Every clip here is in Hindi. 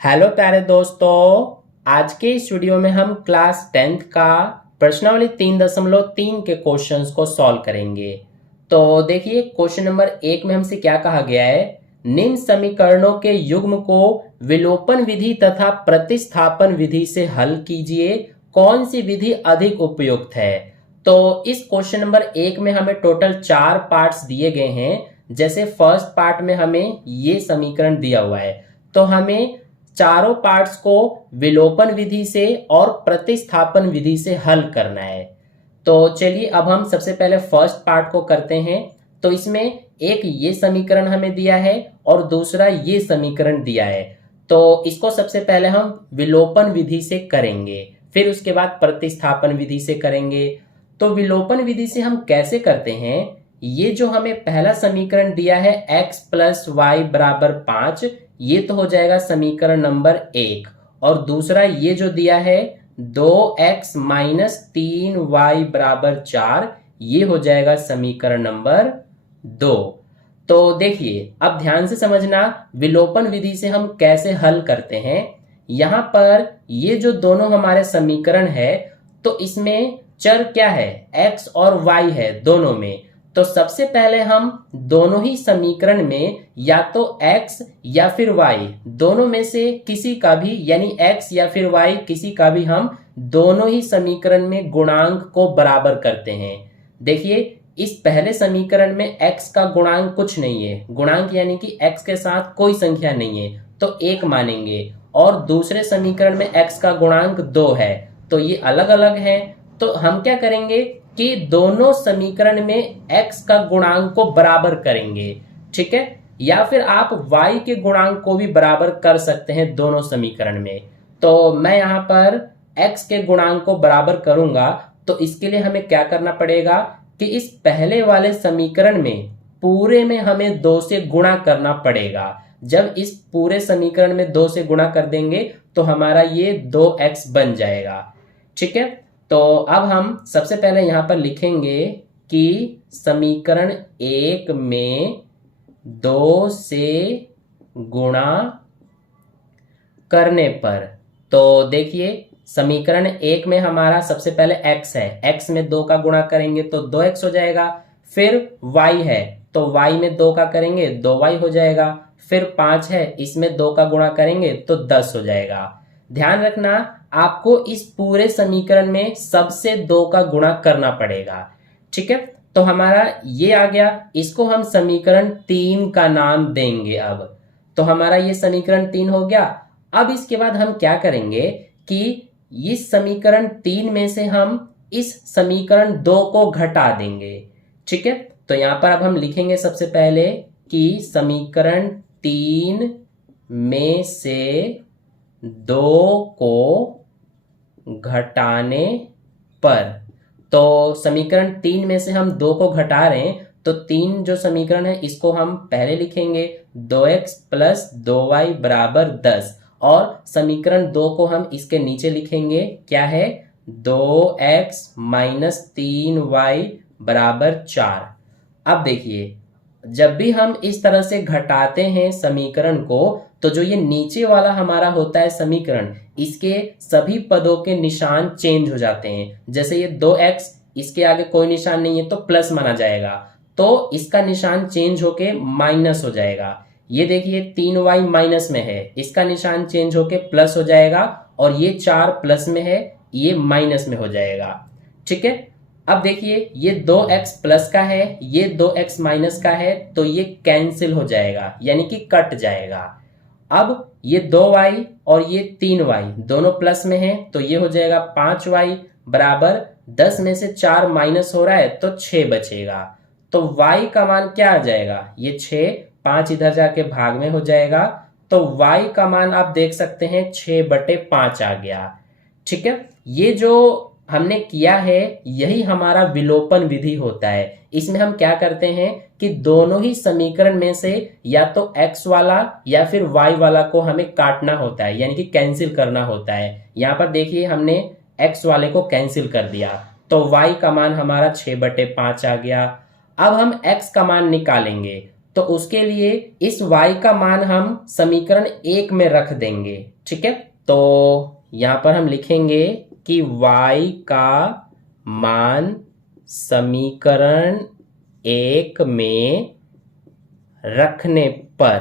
हेलो प्यारे दोस्तों। आज के इस वीडियो में हम क्लास 10th का प्रश्नावली 3.3 के क्वेश्चंस को सॉल्व करेंगे। तो देखिए क्वेश्चन नंबर 1 में हमसे क्या कहा गया है। निम्न समीकरणों के युग्म को विलोपन विधि तथा प्रतिस्थापन विधि से हल कीजिए, कौन सी विधि अधिक उपयुक्त है। तो इस क्वेश्चन नंबर 1 में हमें टोटल 4 पार्ट्स दिए गए हैं। जैसे फर्स्ट पार्ट में हमें ये समीकरण दिया हुआ है, तो हमें चारों पार्ट्स को विलोपन विधि से और प्रतिस्थापन विधि से हल करना है। तो चलिए अब हम सबसे पहले फर्स्ट पार्ट को करते हैं। तो इसमें एक ये समीकरण हमें दिया है और दूसरा ये समीकरण दिया है। तो इसको सबसे पहले हम विलोपन विधि से करेंगे, फिर उसके बाद प्रतिस्थापन विधि से करेंगे। तो विलोपन विधि से हम कैसे करते हैं। ये जो हमें पहला समीकरण दिया है x प्लस वाई बराबर 5, ये तो हो जाएगा समीकरण नंबर 1। और दूसरा ये जो दिया है 2x माइनस 3y बराबर 4, ये हो जाएगा समीकरण नंबर 2। तो देखिए अब ध्यान से समझना विलोपन विधि से हम कैसे हल करते हैं। यहां पर ये जो दोनों हमारे समीकरण है, तो इसमें चर क्या है, x और y है दोनों में। तो सबसे पहले हम दोनों ही समीकरण में या तो x या फिर y दोनों में से किसी का भी, यानी x या फिर y किसी का भी, हम दोनों ही समीकरण में गुणांक को बराबर करते हैं। देखिए इस पहले समीकरण में x का गुणांक कुछ नहीं है, गुणांक यानी कि x के साथ कोई संख्या नहीं है, तो 1 मानेंगे। और दूसरे समीकरण में x का गुणांक 2 है, तो ये अलग अलग है। तो हम क्या करेंगे कि दोनों समीकरण में x का गुणांक को बराबर करेंगे, ठीक है। या फिर आप y के गुणांक को भी बराबर कर सकते हैं दोनों समीकरण में। तो मैं यहाँ पर x के गुणांक को बराबर करूंगा, तो इसके लिए हमें क्या करना पड़ेगा कि इस पहले वाले समीकरण में पूरे में हमें 2 से गुणा करना पड़ेगा। जब इस पूरे समीकरण में 2 से गुणा कर देंगे तो हमारा ये 2x बन जाएगा, ठीक है। तो अब हम सबसे पहले यहां पर लिखेंगे कि समीकरण 1 में 2 से गुणा करने पर, तो देखिए समीकरण 1 में हमारा सबसे पहले x है, x में 2 का गुणा करेंगे तो 2x हो जाएगा। फिर y है, तो y में 2 का करेंगे 2y हो जाएगा। फिर 5 है, इसमें 2 का गुणा करेंगे तो 10 हो जाएगा। ध्यान रखना आपको इस पूरे समीकरण में सबसे 2 का गुणा करना पड़ेगा, ठीक है। तो हमारा ये आ गया, इसको हम समीकरण 3 का नाम देंगे। अब तो हमारा ये समीकरण 3 हो गया। अब इसके बाद हम क्या करेंगे कि इस समीकरण 3 में से हम इस समीकरण 2 को घटा देंगे, ठीक है। तो यहां पर अब हम लिखेंगे सबसे पहले कि समीकरण 3 में से 2 को घटाने पर, तो समीकरण 3 में से हम 2 को घटा रहे हैं, तो 3 जो समीकरण है इसको हम पहले लिखेंगे 2x प्लस 2y बराबर 10। और समीकरण 2 को हम इसके नीचे लिखेंगे, क्या है, 2x माइनस 3y बराबर 4। अब देखिए जब भी हम इस तरह से घटाते हैं समीकरण को, तो जो ये नीचे वाला हमारा होता है समीकरण, इसके सभी पदों के निशान चेंज हो जाते हैं। जैसे ये 2x, इसके आगे कोई निशान नहीं है तो प्लस माना जाएगा, तो इसका निशान चेंज होके माइनस हो जाएगा। ये देखिए 3y माइनस में है, इसका निशान चेंज होके प्लस हो जाएगा। और ये 4 प्लस में है, ये माइनस में हो जाएगा, ठीक है। अब देखिए ये 2x प्लस का है, ये 2x माइनस का है, तो ये कैंसिल हो जाएगा, यानी कि कट जाएगा। अब ये 2y और ये 3y दोनों प्लस में है, तो ये हो जाएगा 5y बराबर 10 में से 4 माइनस हो रहा है तो 6 बचेगा। तो y का मान क्या आ जाएगा, ये 6, 5 इधर जाके भाग में हो जाएगा, तो y का मान आप देख सकते हैं 6/5 आ गया, ठीक है। ये जो हमने किया है यही हमारा विलोपन विधि होता है। इसमें हम क्या करते हैं कि दोनों ही समीकरण में से या तो x वाला या फिर y वाला को हमें काटना होता है, यानी कि कैंसिल करना होता है। यहाँ पर देखिए हमने x वाले को कैंसिल कर दिया, तो y का मान हमारा 6/5 आ गया। अब हम x का मान निकालेंगे, तो उसके लिए इस y का मान हम समीकरण 1 में रख देंगे। ठीक है, तो यहां पर हम लिखेंगे कि y का मान समीकरण 1 में रखने पर,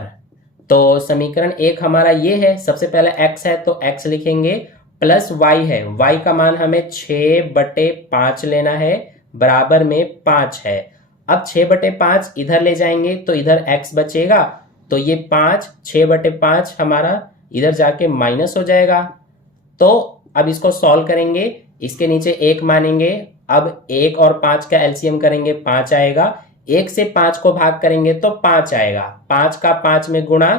तो समीकरण 1 हमारा ये है, सबसे पहले x है तो x लिखेंगे, प्लस y है, y का मान हमें 6/5 लेना है, बराबर में 5 है। अब 6/5 इधर ले जाएंगे तो इधर x बचेगा, तो ये 5 6/5 हमारा इधर जाके माइनस हो जाएगा। तो अब इसको सॉल्व करेंगे, इसके नीचे 1 मानेंगे, अब 1 और 5 का एलसीएम करेंगे 5 आएगा, 1 से 5 को भाग करेंगे तो 5 आएगा, 5 का 5 में गुणा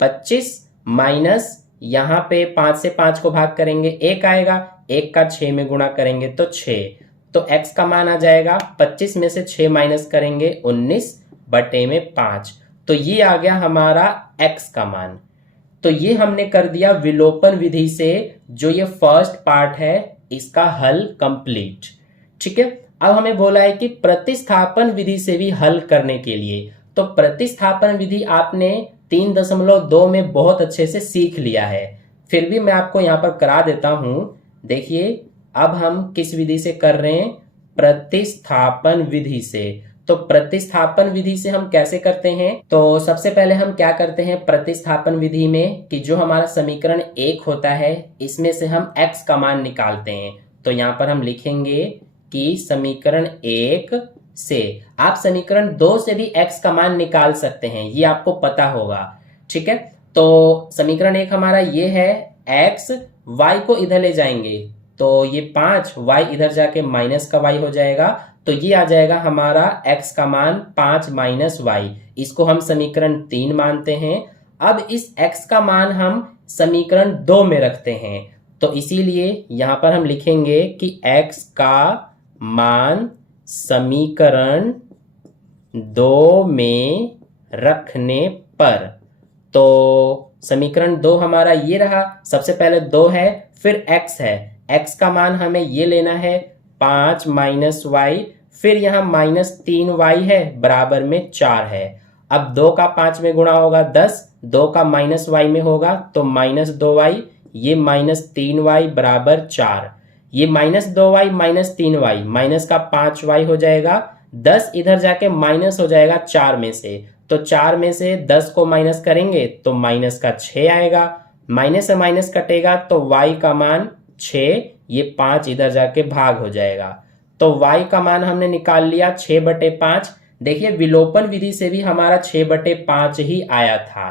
25 माइनस यहां पे 5 से 5 को भाग करेंगे 1 आएगा, 1 का 6 में गुणा करेंगे तो 6, तो x का मान आ जाएगा 25 में से 6 माइनस करेंगे 19/5, तो ये आ गया हमारा x का मान। तो ये हमने कर दिया विलोपन विधि से जो ये फर्स्ट पार्ट है इसका हल कंप्लीट। ठीक है, अब हमें बोला है कि प्रतिस्थापन विधि से भी हल करने के लिए, तो प्रतिस्थापन विधि आपने 3.2 में बहुत अच्छे से सीख लिया है, फिर भी मैं आपको यहां पर करा देता हूं। देखिए अब हम किस विधि से कर रहे हैं, प्रतिस्थापन विधि से। तो प्रतिस्थापन विधि से हम कैसे करते हैं, तो सबसे पहले हम क्या करते हैं प्रतिस्थापन विधि में कि जो हमारा समीकरण 1 होता है इसमें से हम x का मान निकालते हैं। तो यहां पर हम लिखेंगे कि समीकरण 1 से, आप समीकरण 2 से भी x का मान निकाल सकते हैं, ये आपको पता होगा। ठीक है, तो समीकरण 1 हमारा ये है, x, y को इधर ले जाएंगे तो ये 5, y इधर जाके माइनस का y हो जाएगा, तो ये आ जाएगा हमारा x का मान 5 माइनस y, इसको हम समीकरण 3 मानते हैं। अब इस x का मान हम समीकरण 2 में रखते हैं, तो इसीलिए यहां पर हम लिखेंगे कि x का मान समीकरण 2 में रखने पर, तो समीकरण 2 हमारा ये रहा, सबसे पहले 2 है फिर x है, x का मान हमें ये लेना है 5 माइनस y, फिर यहाँ -3y है बराबर में 4 है। अब 2 का 5 में गुणा होगा 10, 2 का माइनस y में होगा तो -2y, ये -3y बराबर 4, ये -2y -3y माइनस का 5y हो जाएगा, 10 इधर जाके माइनस हो जाएगा 4 में से, तो 4 में से 10 को माइनस करेंगे तो माइनस का 6 आएगा, माइनस से माइनस कटेगा तो y का मान 6, ये 5 इधर जाके भाग हो जाएगा, तो y का मान हमने निकाल लिया 6/5। देखिए विलोपन विधि से भी हमारा 6/5 ही आया था।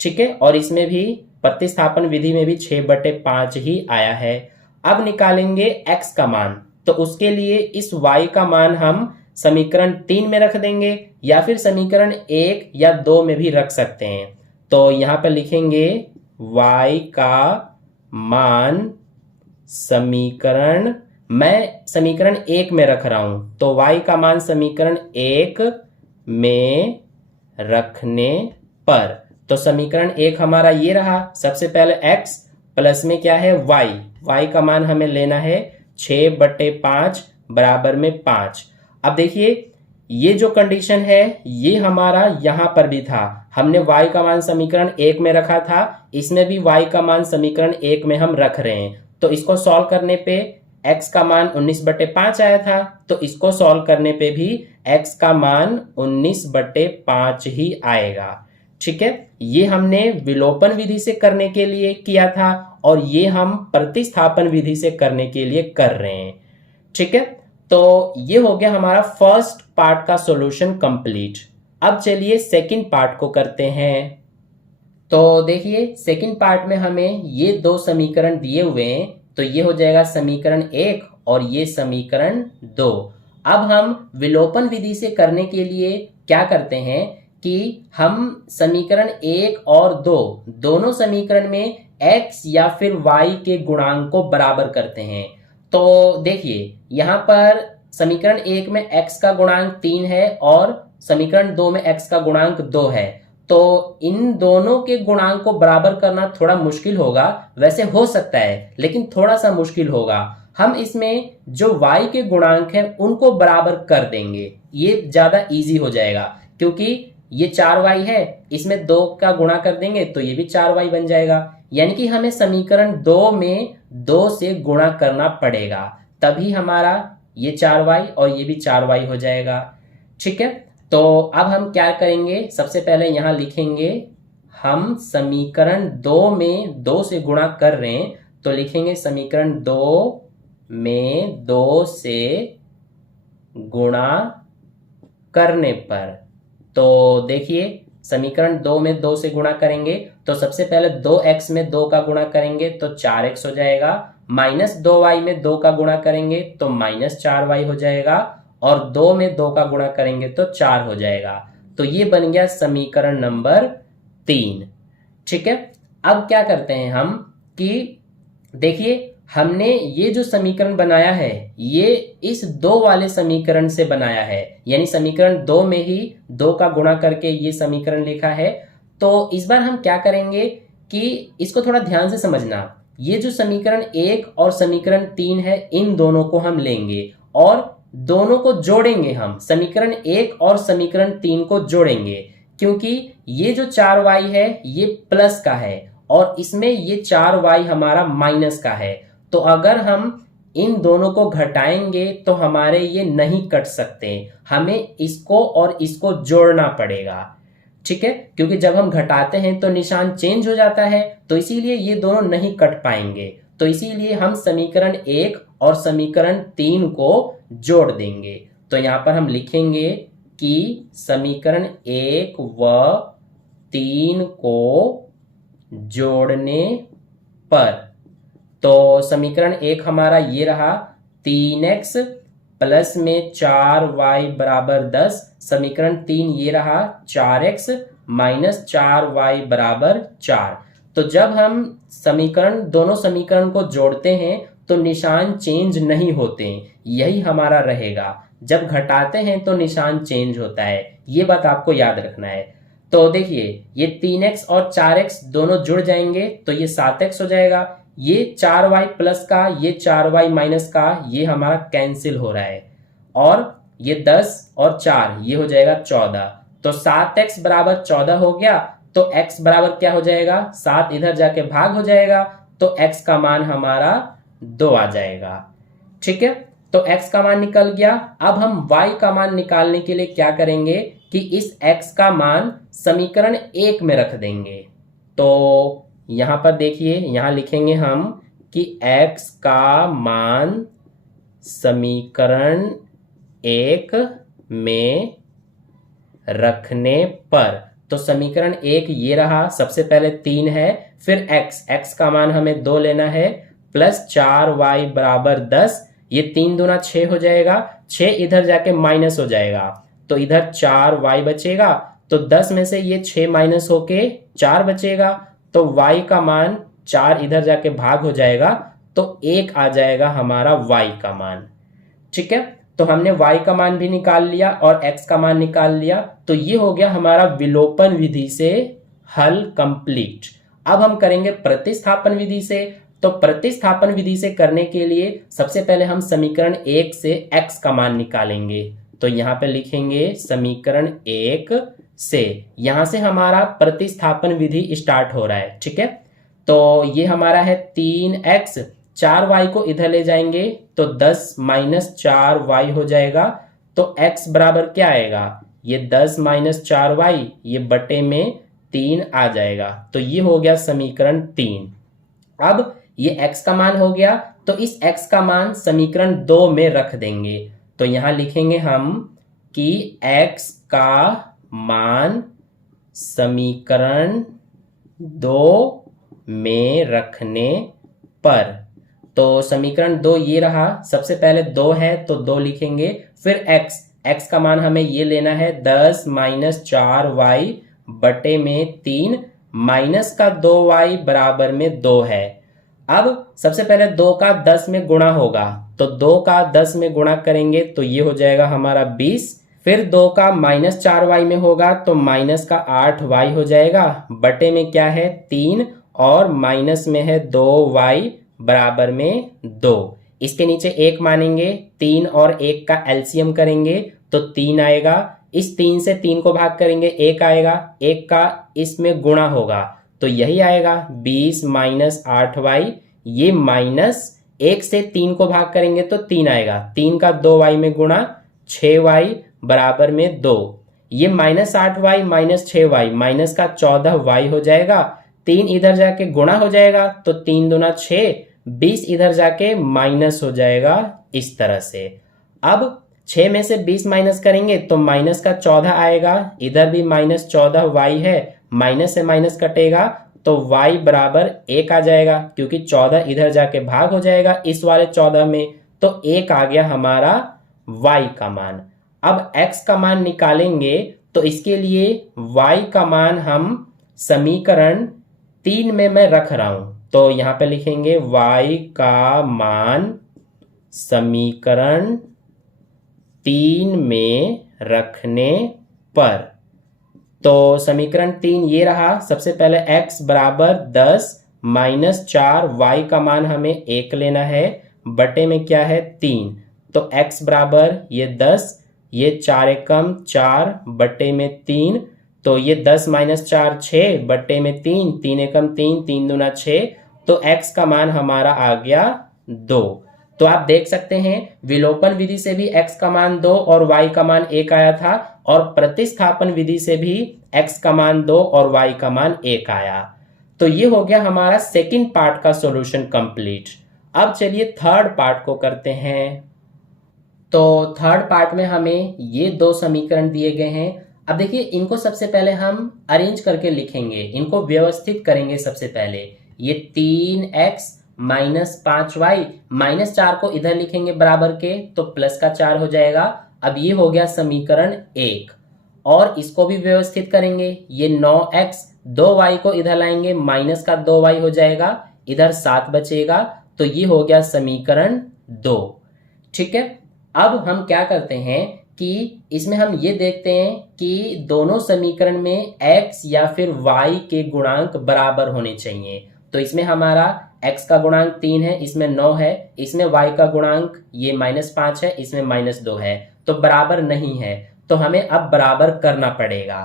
ठीक है, और इसमें भी प्रतिस्थापन विधि में भी 6/5 ही आया है। अब निकालेंगे x का मान, तो उसके लिए इस y का मान हम समीकरण 3 में रख देंगे या फिर समीकरण 1 या 2 में भी रख सकते हैं। तो यहां पर लिखेंगे y का मान समीकरण, मैं समीकरण 1 में रख रहा हूं, तो y का मान समीकरण 1 में रखने पर, तो समीकरण 1 हमारा ये रहा, सबसे पहले x प्लस में क्या है y का मान हमें लेना है 6/5 बराबर में 5। अब देखिए ये जो कंडीशन है ये हमारा यहां पर भी था, हमने y का मान समीकरण 1 में रखा था, इसमें भी y का मान समीकरण 1 में हम रख रहे हैं, तो इसको सॉल्व करने पे x का मान 19/5 आया था, तो इसको सॉल्व करने पे भी x का मान 19/5 ही आएगा। ठीक है, ये हमने विलोपन विधि से करने के लिए किया था और ये हम प्रतिस्थापन विधि से करने के लिए कर रहे हैं। ठीक है, तो ये हो गया हमारा फर्स्ट पार्ट का सॉल्यूशन कंप्लीट। अब चलिए सेकंड पार्ट को करते हैं। तो देखिए सेकंड पार्ट में हमें ये 2 समीकरण दिए हुए हैं, तो ये हो जाएगा समीकरण 1 और ये समीकरण 2। अब हम विलोपन विधि से करने के लिए क्या करते हैं कि हम समीकरण 1 और 2 दोनों समीकरण में x या फिर y के गुणांक को बराबर करते हैं। तो देखिए यहाँ पर समीकरण 1 में x का गुणांक 3 है और समीकरण 2 में x का गुणांक 2 है, तो इन दोनों के गुणांक को बराबर करना थोड़ा मुश्किल होगा, वैसे हो सकता है लेकिन थोड़ा सा मुश्किल होगा। हम इसमें जो y के गुणांक हैं उनको बराबर कर देंगे, ये ज्यादा इजी हो जाएगा, क्योंकि ये 4y है, इसमें 2 का गुणा कर देंगे तो ये भी 4y बन जाएगा। यानी कि हमें समीकरण 2 में 2 से गुणा करना पड़ेगा, तभी हमारा ये 4y और ये भी 4y हो जाएगा। ठीक है, तो अब हम क्या करेंगे, सबसे पहले यहां लिखेंगे, हम समीकरण 2 में 2 से गुणा कर रहे हैं तो लिखेंगे समीकरण 2 में 2 से गुणा करने पर। तो देखिए समीकरण 2 में 2 से गुणा करेंगे तो सबसे पहले 2x में 2 का गुणा करेंगे तो 4x हो जाएगा, माइनस 2y में 2 का गुणा करेंगे तो माइनस 4y हो जाएगा, और 2 में 2 का गुणा करेंगे तो 4 हो जाएगा। तो ये बन गया समीकरण नंबर 3। ठीक है, अब क्या करते हैं हम कि देखिए हमने ये जो समीकरण बनाया है ये इस 2 वाले समीकरण से बनाया है, यानी समीकरण 2 में ही 2 का गुणा करके ये समीकरण लिखा है। तो इस बार हम क्या करेंगे कि इसको थोड़ा ध्यान से समझना, ये जो समीकरण 1 और समीकरण 3 है इन दोनों को हम लेंगे और दोनों को जोड़ेंगे, हम समीकरण 1 और समीकरण 3 को जोड़ेंगे, क्योंकि ये जो 4y है ये प्लस का है और इसमें ये 4y हमारा माइनस का है। तो अगर हम इन दोनों को घटाएंगे तो हमारे ये नहीं कट सकते, हमें इसको और इसको जोड़ना पड़ेगा। ठीक है, क्योंकि जब हम घटाते हैं तो निशान चेंज हो जाता है, तो इसीलिए ये दोनों नहीं कट पाएंगे। तो इसीलिए हम समीकरण 1 और समीकरण 3 को जोड़ देंगे। तो यहां पर हम लिखेंगे कि समीकरण 1 व 3 को जोड़ने पर, तो समीकरण 1 हमारा ये रहा 3x प्लस में 4y बराबर 10, समीकरण 3 ये रहा 4x माइनस 4y बराबर 4। तो जब हम दोनों समीकरण को जोड़ते हैं तो निशान चेंज नहीं होते, यही हमारा रहेगा। जब घटाते हैं तो निशान चेंज होता है, ये बात आपको याद रखना है। तो देखिए ये 3x और 4x दोनों जुड़ जाएंगे तो ये 7x हो जाएगा, ये 4y प्लस का ये 4y माइनस का ये हमारा कैंसिल हो रहा है, और ये 10 और 4 ये हो जाएगा 14। तो 7x बराबर 14 हो गया, तो x बराबर क्या हो जाएगा, 7 इधर जाके भाग हो जाएगा, तो x का मान हमारा 2 आ जाएगा। ठीक है, तो x का मान निकल गया। अब हम y का मान निकालने के लिए क्या करेंगे कि इस x का मान समीकरण 1 में रख देंगे। तो यहां पर देखिए यहां लिखेंगे हम कि x का मान समीकरण 1 में रखने पर, तो समीकरण 1 ये रहा, सबसे पहले 3 है, फिर x का मान हमें 2 लेना है, प्लस 4y बराबर 10, ये 3 दूना 6 हो जाएगा, 6 इधर जाके माइनस हो जाएगा तो इधर 4y बचेगा, तो 10 में से ये 6 माइनस होके 4 बचेगा, तो y का मान 4 इधर जाके भाग हो जाएगा, तो 1 आ जाएगा हमारा y का मान। ठीक है, तो हमने y का मान भी निकाल लिया और x का मान निकाल लिया, तो ये हो गया हमारा विलोपन विधि से हल कंप्लीट। अब हम करेंगे प्रतिस्थापन विधि से। तो प्रतिस्थापन विधि से करने के लिए सबसे पहले हम समीकरण 1 से x का मान निकालेंगे। तो यहां पे लिखेंगे समीकरण 1 से, यहां से हमारा प्रतिस्थापन विधि स्टार्ट हो रहा है। ठीक है, तो ये हमारा है 3x, 4y को इधर ले जाएंगे तो 10 माइनस 4y हो जाएगा, तो x बराबर क्या आएगा, ये 10 माइनस 4y ये बटे में 3 आ जाएगा। तो ये हो गया समीकरण 3। अब ये x का मान हो गया, तो इस x का मान समीकरण 2 में रख देंगे। तो यहां लिखेंगे हम कि x का मान समीकरण 2 में रखने पर, तो समीकरण 2 ये रहा, सबसे पहले 2 है तो 2 लिखेंगे, फिर x का मान हमें ये लेना है 10 माइनस 4y बटे में 3, माइनस का 2y बराबर में 2 है। अब सबसे पहले 2 का 10 में गुणा होगा, तो 2 का 10 में गुणा करेंगे तो ये हो जाएगा हमारा 20, फिर 2 का माइनस 4y में होगा तो माइनस का 8y हो जाएगा, बटे में क्या है 3 और माइनस में है 2y बराबर में 2। इसके नीचे 1 मानेंगे, 3 और 1 का एलसीएम करेंगे तो 3 आएगा, इस 3 से 3 को भाग करेंगे 1 आएगा, 1 का इसमें गुणा होगा तो यही आएगा 20 माइनस 8y। ये माइनस 1 से 3 को भाग करेंगे तो 3 आएगा, 3 का 2y में गुणा 6y बराबर में 2। ये minus 8y minus 6y minus का 14y हो जाएगा। 3 इधर जाके गुणा हो जाएगा तो 3 दूना 6, 20 इधर जाके माइनस हो जाएगा इस तरह से। अब 6 में से 20 माइनस करेंगे तो माइनस का 14 आएगा, इधर भी माइनस 14y है, माइनस से माइनस कटेगा तो y बराबर 1 आ जाएगा, क्योंकि 14 इधर जाके भाग हो जाएगा इस वाले 14 में, तो 1 आ गया हमारा y का मान। अब x का मान निकालेंगे तो इसके लिए y का मान हम समीकरण 3 में मैं रख रहा हूं, तो यहां पे लिखेंगे y का मान समीकरण 3 में रखने पर। तो समीकरण 3 ये रहा। सबसे पहले x बराबर 10 माइनस 4, y का मान हमें 1 लेना है, बटे में क्या है 3, तो x बराबर ये 10, ये 4 एकम 4 बटे में 3, तो ये 10 माइनस 4 6 बटे में 3, 3 एकम 3, 3 दूना 6, तो x का मान हमारा आ गया 2। तो आप देख सकते हैं विलोपन विधि से भी x का मान 2 और y का मान 1 आया था, और प्रतिस्थापन विधि से भी x का मान 2 और y का मान 1 आया। तो ये हो गया हमारा सेकंड पार्ट का सॉल्यूशन कंप्लीट। अब चलिए थर्ड पार्ट को करते हैं। तो थर्ड पार्ट में हमें ये 2 समीकरण दिए गए हैं। अब देखिए इनको सबसे पहले हम अरेंज करके लिखेंगे, इनको व्यवस्थित करेंगे। सबसे पहले ये 3x माइनस 5y, माइनस 4 को इधर लिखेंगे बराबर के, तो प्लस का 4 हो जाएगा। अब ये हो गया समीकरण 1, और इसको भी व्यवस्थित करेंगे। ये 9x, 2y को इधर लाएंगे, माइनस का 2y हो जाएगा, इधर 7 बचेगा, तो ये हो गया समीकरण 2। ठीक है, अब हम क्या करते हैं कि इसमें हम ये देखते हैं कि दोनों समीकरण में x या फिर y के गुणांक बराबर होने चाहिए। तो इसमें हमारा x का गुणांक 3 है, इसमें 9 है, इसमें y का गुणांक ये -5 है, इसमें -2 है, तो बराबर नहीं है, तो हमें अब बराबर करना पड़ेगा।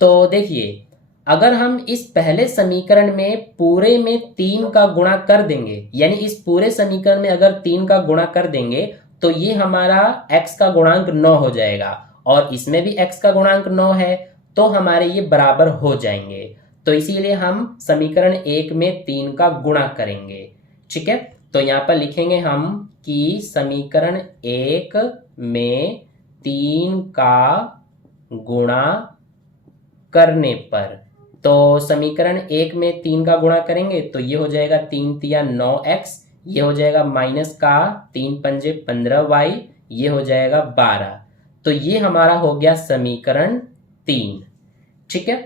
तो देखिए अगर हम इस पहले समीकरण में पूरे में 3 का गुणा कर देंगे, यानी इस पूरे समीकरण में अगर 3 का गुणा कर देंगे तो ये हमारा x का गुणांक 9 हो जाएगा, और इसमें भी x का गुणांक 9 है, तो हमारे ये बराबर हो जाएंगे। तो इसीलिए हम समीकरण 1 में 3 का गुणा करेंगे। ठीक है, तो यहाँ पर लिखेंगे हम कि समीकरण 1 में 3 का गुणा करने पर, तो समीकरण 1 में 3 का गुणा करेंगे तो ये हो जाएगा 3 तिया 9x, ये हो जाएगा माइनस का 3 पंजे 15y, ये हो जाएगा 12। तो ये हमारा हो गया समीकरण 3। ठीक है,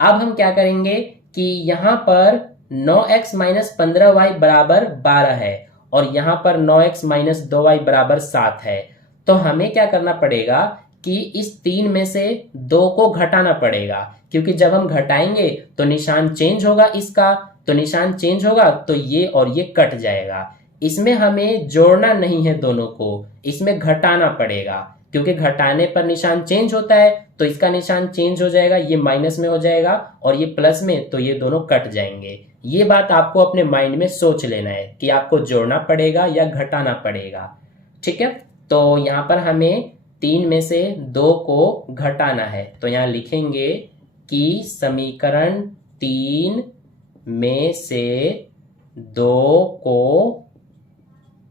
अब हम क्या करेंगे कि यहाँ पर 9x माइनस 15y बराबर 12 है, और यहाँ पर 9x माइनस 2y बराबर 7 है। तो हमें क्या करना पड़ेगा कि इस 3 में से 2 को घटाना पड़ेगा, क्योंकि जब हम घटाएंगे तो निशान चेंज होगा इसका, तो निशान चेंज होगा तो ये और ये कट जाएगा। इसमें हमें जोड़ना नहीं है दोनों को, इसमें घटाना पड़ेगा, क्योंकि घटाने पर निशान चेंज होता है, तो इसका निशान चेंज हो जाएगा, ये माइनस में हो जाएगा और ये प्लस में, तो ये दोनों कट जाएंगे। ये बात आपको अपने माइंड में सोच लेना है कि आपको जोड़ना पड़ेगा या घटाना पड़ेगा। ठीक है, तो यहाँ पर हमें 3 में से 2 को घटाना है, तो यहाँ लिखेंगे कि समीकरण 3 में से 2 को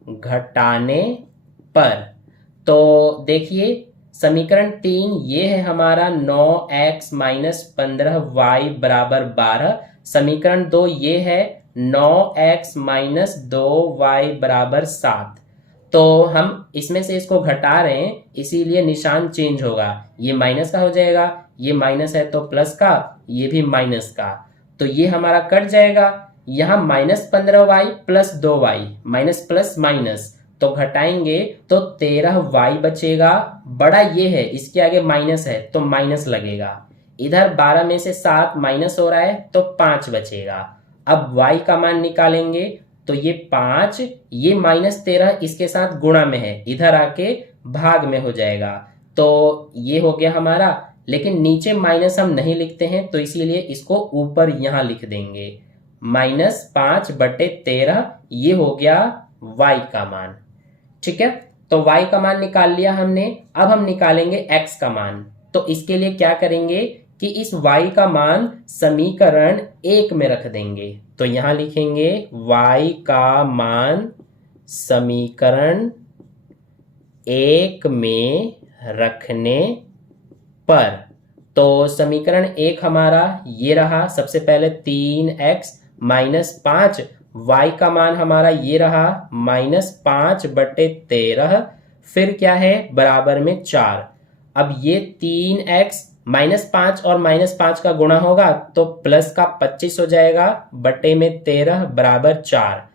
घटाने पर, तो देखिए समीकरण 3 ये है हमारा 9x माइनस 15y बराबर 12। समीकरण 2 ये है 9x माइनस 2y बराबर 7। तो हम इसमें से इसको घटा रहे हैं, इसीलिए निशान चेंज होगा, ये माइनस का हो जाएगा, ये माइनस है तो प्लस का, ये भी माइनस का, तो ये हमारा कट जाएगा। यहाँ minus 15y plus 2y, minus plus minus, तो घटाएंगे तो 13y बचेगा। बड़ा ये है, इसके आगे माइनस है तो माइनस लगेगा। इधर 12 में से 7 माइनस हो रहा है तो 5 बचेगा। अब y का मान निकालेंगे तो ये 5, ये -13 इसके साथ गुणा में है, इधर आके भाग में हो जाएगा, तो ये हो गया हमारा, लेकिन नीचे माइनस हम नहीं लिखते हैं तो इसीलिए इसको ऊपर यहां लिख देंगे। -5/13 ये हो गया y का मान। ठीक है, तो y का मान निकाल लिया हमने। अब हम निकालेंगे x का मान। तो इसके लिए क्या करेंगे कि इस y का मान समीकरण 1 में रख देंगे। तो यहां लिखेंगे y का मान समीकरण 1 में रखने पर, तो समीकरण 1 हमारा ये रहा। सबसे पहले 3x - 5, y का मान हमारा ये रहा -5/13, फिर क्या है बराबर में 4। अब ये 3x -5 और -5 का गुणा होगा तो प्लस का 25 हो जाएगा, बटे में 13 बराबर 4।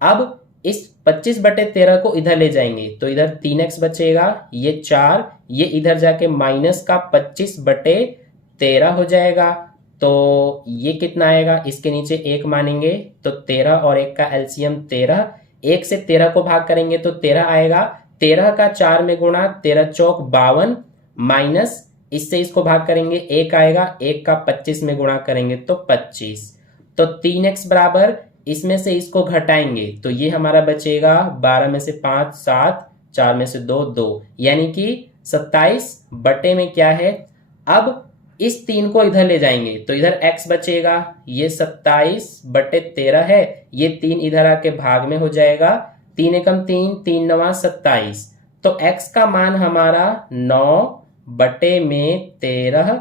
अब इस 25/13 को इधर ले जाएंगे तो इधर 3x बचेगा, ये 4, ये इधर जाके माइनस का 25/13 हो जाएगा। तो ये कितना आएगा, इसके नीचे 1 मानेंगे तो 13 और 1 का एलसीएम 13, 1 से 13 को भाग करेंगे तो 13 आएगा। 13 का 4 में गुणा, 13 चौक 52, माइनस इससे इसको भाग करेंगे 1 आएगा, 1 का 25 में गुणा करेंगे तो 25। तो 3x बराबर, इसमें से इसको घटाएंगे तो ये हमारा बचेगा 12 में से 5 7, 4 में से 2 2, यानी कि 27 बटे में क्या है। अब इस 3 को इधर ले जाएंगे तो इधर x बचेगा, ये 27/13 है, ये 3 इधर आके भाग में हो जाएगा, 3 एकम 3, 3 9 27। तो x का मान हमारा 9/13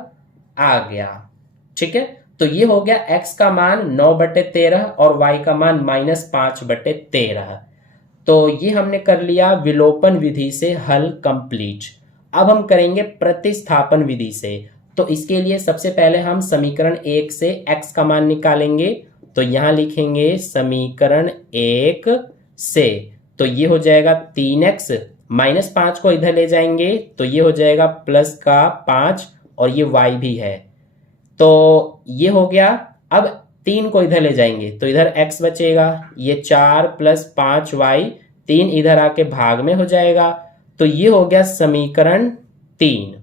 आ गया। ठीक है, तो ये हो गया x का मान 9/13 और y का मान -5/13। तो ये हमने कर लिया विलोपन विधि से हल कंप्लीट। अब हम करेंगे प्रतिस्थापन विधि से। तो इसके लिए सबसे पहले हम समीकरण 1 से x का मान निकालेंगे। तो यहां लिखेंगे समीकरण 1 से, तो ये हो जाएगा 3x, -5 को इधर ले जाएंगे तो ये हो जाएगा प्लस का 5 और ये y भी है, तो ये हो गया। अब 3 को इधर ले जाएंगे तो इधर x बचेगा, ये 4 + 5y, 3 इधर आके भाग में हो जाएगा, तो ये हो गया समीकरण 3।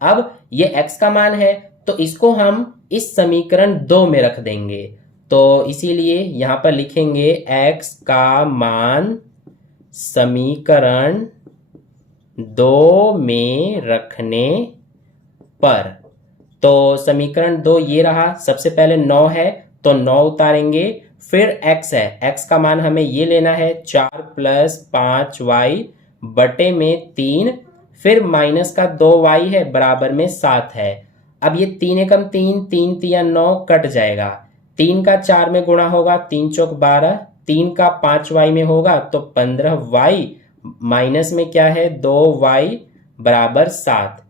अब ये x का मान है तो इसको हम इस समीकरण 2 में रख देंगे। तो इसीलिए यहां पर लिखेंगे x का मान समीकरण 2 में रखने पर। तो समीकरण 2 ये रहा। सबसे पहले 9 है तो 9 उतारेंगे, फिर x है, x का मान हमें ये लेना है 4 + 5y बटे में 3, फिर माइनस का 2y है बराबर में 7 है। अब ये 3 एकम 3, 3 तिया 9 कट जाएगा, 3 का 4 में गुणा होगा, 3 चौक 12, 3 का 5y में होगा तो 15y, माइनस में क्या है 2y बराबर 7।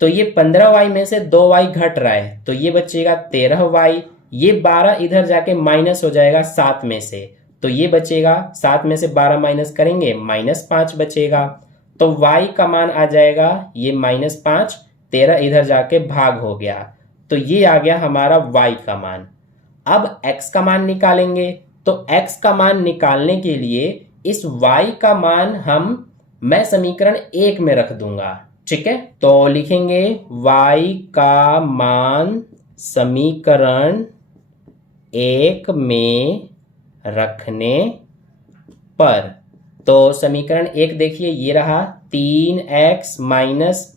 तो ये 15y में से 2y घट रहा है तो ये बचेगा 13y, ये 12 इधर जाके माइनस हो जाएगा 7 में से, तो ये बचेगा 7 में से 12 माइनस करेंगे -5 बचेगा। तो y का मान आ जाएगा ये -5, 13 इधर जाके भाग हो गया, तो ये आ गया हमारा y का मान। अब x का मान निकालेंगे। तो x का मान निकालने के लिए इस y का मान मैं समीकरण 1 में रख दूंगा। ठीक है, तो लिखेंगे y का मान समीकरण 1 में रखने पर। तो समीकरण 1 देखिए ये रहा, 3x -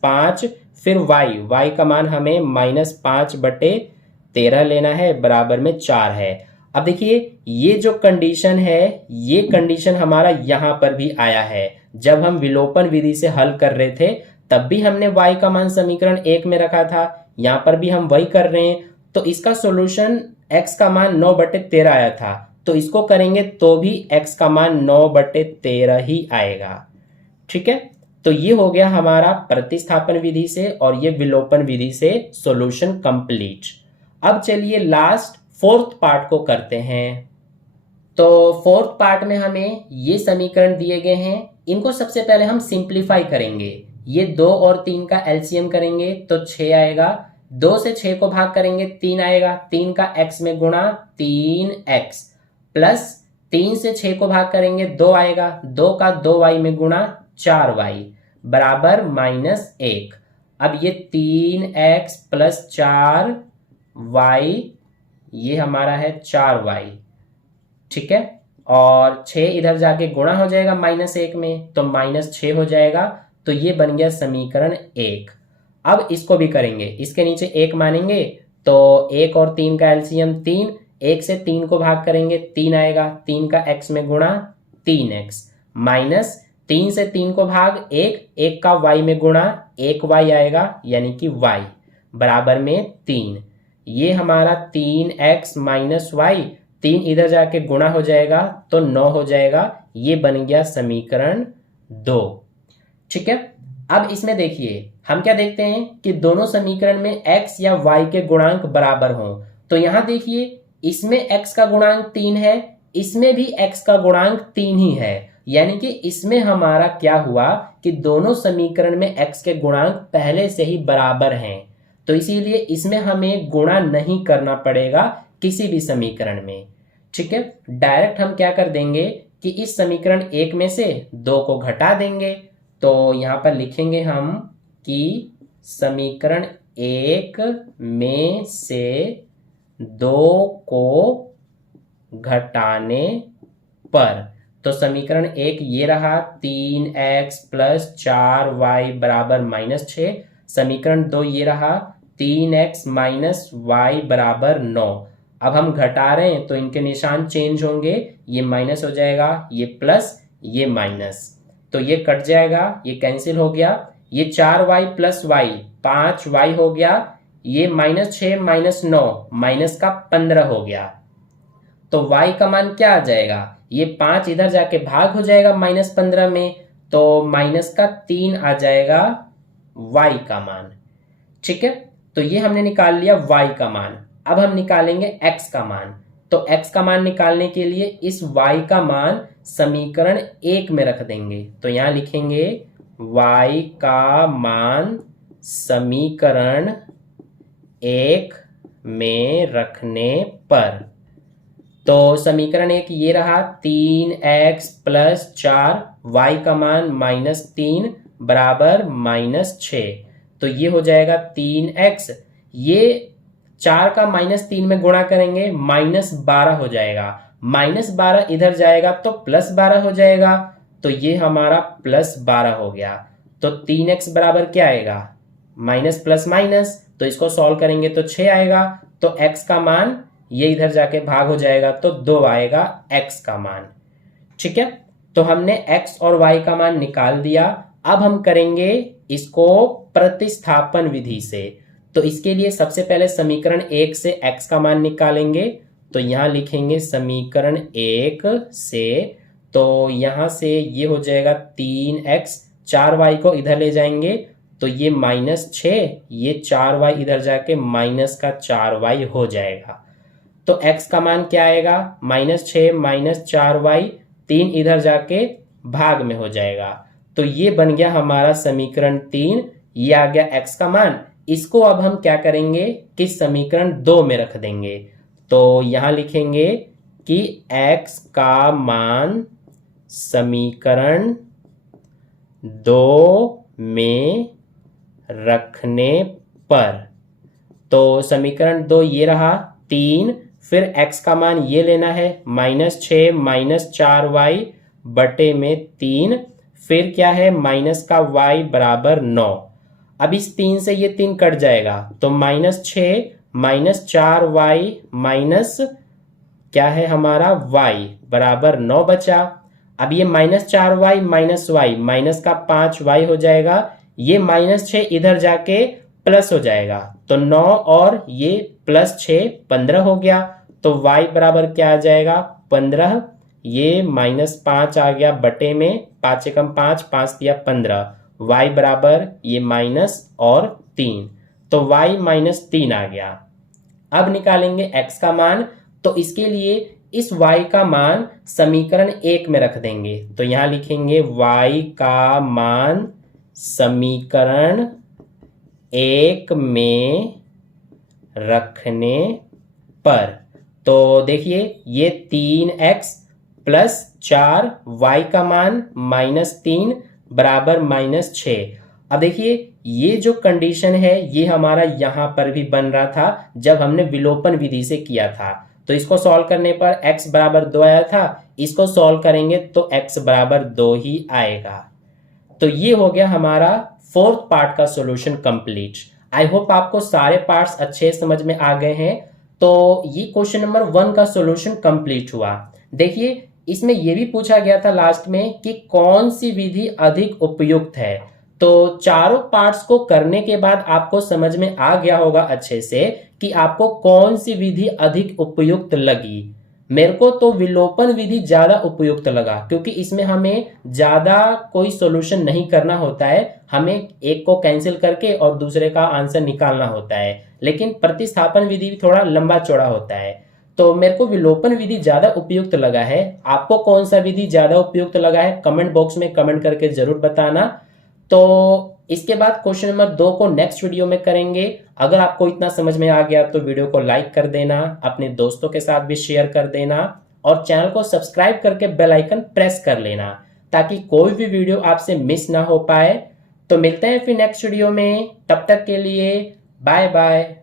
5, फिर y का मान हमें -5/13 लेना है, बराबर में 4 है। अब देखिए ये जो कंडीशन है, ये कंडीशन हमारा यहां पर भी आया है। जब हम विलोपन विधि से हल कर रहे थे तब भी हमने y का मान समीकरण 1 में रखा था, यहां पर भी हम वही कर रहे हैं। तो इसका सॉल्यूशन x का मान 9/13 आया था, तो इसको करेंगे तो भी x का मान 9/13 ही आएगा। ठीक है, तो ये हो गया हमारा प्रतिस्थापन विधि से और ये विलोपन विधि से सॉल्यूशन कंप्लीट। अब चलिए लास्ट 4th पार्ट को करते हैं। तो 4th पार्ट में हमें ये समीकरण दिए गए हैं, इनको सबसे पहले हम सिंप्लीफाई करेंगे। ये 2 और 3 का एलसीएम करेंगे तो 6 आएगा, 2 से 6 को भाग करेंगे 3 आएगा, 3 का x में गुणा 3x, प्लस 3 से 6 को भाग करेंगे 2 आएगा, 2 का 2y में गुणा 4y, बराबर -1। अब ये 3x प्लस 4y, ये हमारा है 4y, ठीक है। और 6 इधर जाके गुणा हो जाएगा -1 में, तो -6 हो जाएगा। तो ये बन गया समीकरण 1। अब इसको भी करेंगे, इसके नीचे 1 मानेंगे तो 1 और 3 का एलसीएम 3, 1 से 3 को भाग करेंगे 3 आएगा, 3 का x में गुणा 3x, माइनस 3 से 3 को भाग 1, 1 का y में गुणा 1y आएगा, यानी कि y बराबर में 3। ये हमारा 3x माइनस वाई, 3 इधर जाके गुणा हो जाएगा तो 9 हो जाएगा। ये बन गया समीकरण 2, ठीक है। अब इसमें देखिए हम क्या देखते हैं कि दोनों समीकरण में x या y के गुणांक बराबर हों। तो यहां देखिए इसमें x का गुणांक 3 है, इसमें भी x का गुणांक 3 ही है, यानी कि इसमें हमारा क्या हुआ कि दोनों समीकरण में x के गुणांक पहले से ही बराबर हैं। तो इसीलिए इसमें हमें गुणा नहीं करना पड़ेगा किसी भी समीकरण में, ठीक है। डायरेक्ट हम क्या कर देंगे कि इस समीकरण 1 में से 2 को घटा देंगे। तो यहां पर लिखेंगे हम कि समीकरण 1 में से 2 को घटाने पर, तो समीकरण 1 ये रहा 3x प्लस 4y बराबर -6। समीकरण 2 ये रहा 3x माइनस वाई बराबर 9। अब हम घटा रहे हैं तो इनके निशान चेंज होंगे, ये माइनस हो जाएगा, ये प्लस, ये माइनस, तो ये कट जाएगा, ये कैंसिल हो गया। ये 4y प्लस वाई 5y हो गया, ये -6 -9 माइनस का 15 हो गया। तो y का मान क्या आ जाएगा, ये 5 इधर जाके भाग हो जाएगा -15 में, तो माइनस का 3 आ जाएगा y का मान, ठीक है। तो ये हमने निकाल लिया y का मान। अब हम निकालेंगे x का मान। तो x का मान निकालने के लिए इस y का मान समीकरण 1 में रख देंगे। तो यहां लिखेंगे y का मान समीकरण 1 में रखने पर, तो समीकरण 1 ये रहा 3x प्लस 4, y का मान -3 बराबर -6। तो ये हो जाएगा 3x, ये 4 का -3 में गुणा करेंगे -12 हो जाएगा, -12 इधर जाएगा तो +12 हो जाएगा, तो ये हमारा +12 हो गया। तो 3x बराबर क्या आएगा, माइनस प्लस माइनस, तो इसको सॉल्व करेंगे तो 6 आएगा। तो x का मान ये इधर जाके भाग हो जाएगा तो 2 आएगा x का मान, ठीक है। तो हमने x और y का मान निकाल दिया। अब हम करेंगे इसको प्रतिस्थापन विधि से। तो इसके लिए सबसे पहले समीकरण 1 से x का मान निकालेंगे। तो यहां लिखेंगे समीकरण 1 से, तो यहां से ये हो जाएगा 3x, 4y को इधर ले जाएंगे तो ये -6, ये 4y इधर जाके -4y हो जाएगा। तो x का मान क्या आएगा, -6 -4y, 3 इधर जाके भाग में हो जाएगा। तो ये बन गया हमारा समीकरण 3, ये आ गया x का मान। इसको अब हम क्या करेंगे कि समीकरण 2 में रख देंगे। तो यहां लिखेंगे कि x का मान समीकरण 2 में रखने पर, तो समीकरण 2 ये रहा 3, फिर x का मान ये लेना है -6 -4y बटे में 3, फिर क्या है माइनस का y बराबर 9। अब इस 3 से ये 3 कट जाएगा तो -6 -4y माइनस क्या है हमारा y बराबर 9 बचा। अब ये -4y -y माइनस का 5y हो जाएगा, ये -6 इधर जाके प्लस हो जाएगा तो 9 और ये +6 15 हो गया। तो y बराबर क्या आ जाएगा 15, ये -5 आ गया बटे में 5 एकम 5, 5 दिया 15, y बराबर ये माइनस और 3, तो y -3 आ गया। अब निकालेंगे x का मान। तो इसके लिए इस y का मान समीकरण 1 में रख देंगे। तो यहां लिखेंगे y का मान समीकरण 1 में रखने पर, तो देखिए ये 3x प्लस 4, y का मान -3, बराबर -6। अब देखिए ये जो कंडीशन है ये हमारा यहाँ पर भी बन रहा था जब हमने विलोपन विधि से किया था। तो इसको सॉल्व करने पर x बराबर 2 आया था, इसको सॉल्व करेंगे तो x बराबर 2 ही आएगा। तो ये हो गया हमारा फोर्थ पार्ट का सॉल्यूशन कंप्लीट। आई होप आपको सारे पार्ट्स अच्छे समझ में आ गए हैं। तो ये क्वेश्चन नंबर 1 का सॉल्यूशन कंप्लीट हुआ। देखिए इसमें यह भी पूछा गया था लास्ट में कि कौन सी विधि अधिक उपयुक्त है। तो चारों पार्ट्स को करने के बाद आपको समझ में आ गया होगा अच्छे से कि आपको कौन सी विधि अधिक उपयुक्त लगी। मेरे को तो विलोपन विधि ज्यादा उपयुक्त लगा क्योंकि इसमें हमें ज्यादा कोई सॉल्यूशन नहीं करना होता है, हमें एक को कैंसिल करके और दूसरे का आंसर निकालना होता है। लेकिन प्रतिस्थापन विधि भी थोड़ा लंबा चौड़ा होता है। तो मेरे को विलोपन विधि ज्यादा उपयुक्त लगा है। आपको कौन सा विधि ज्यादा उपयुक्त लगा है कमेंट बॉक्स में कमेंट करके जरूर बताना। तो इसके बाद क्वेश्चन नंबर 2 को नेक्स्ट वीडियो में करेंगे। अगर आपको इतना समझ में आ गया तो वीडियो को लाइक कर देना, अपने दोस्तों के साथ भी शेयर कर देना और चैनल को सब्सक्राइब करके बेल आइकन प्रेस कर लेना ताकि कोई भी वीडियो आपसे मिस ना हो पाए। तो मिलते हैं फिर नेक्स्ट वीडियो में, तब तक के लिए बाय बाय।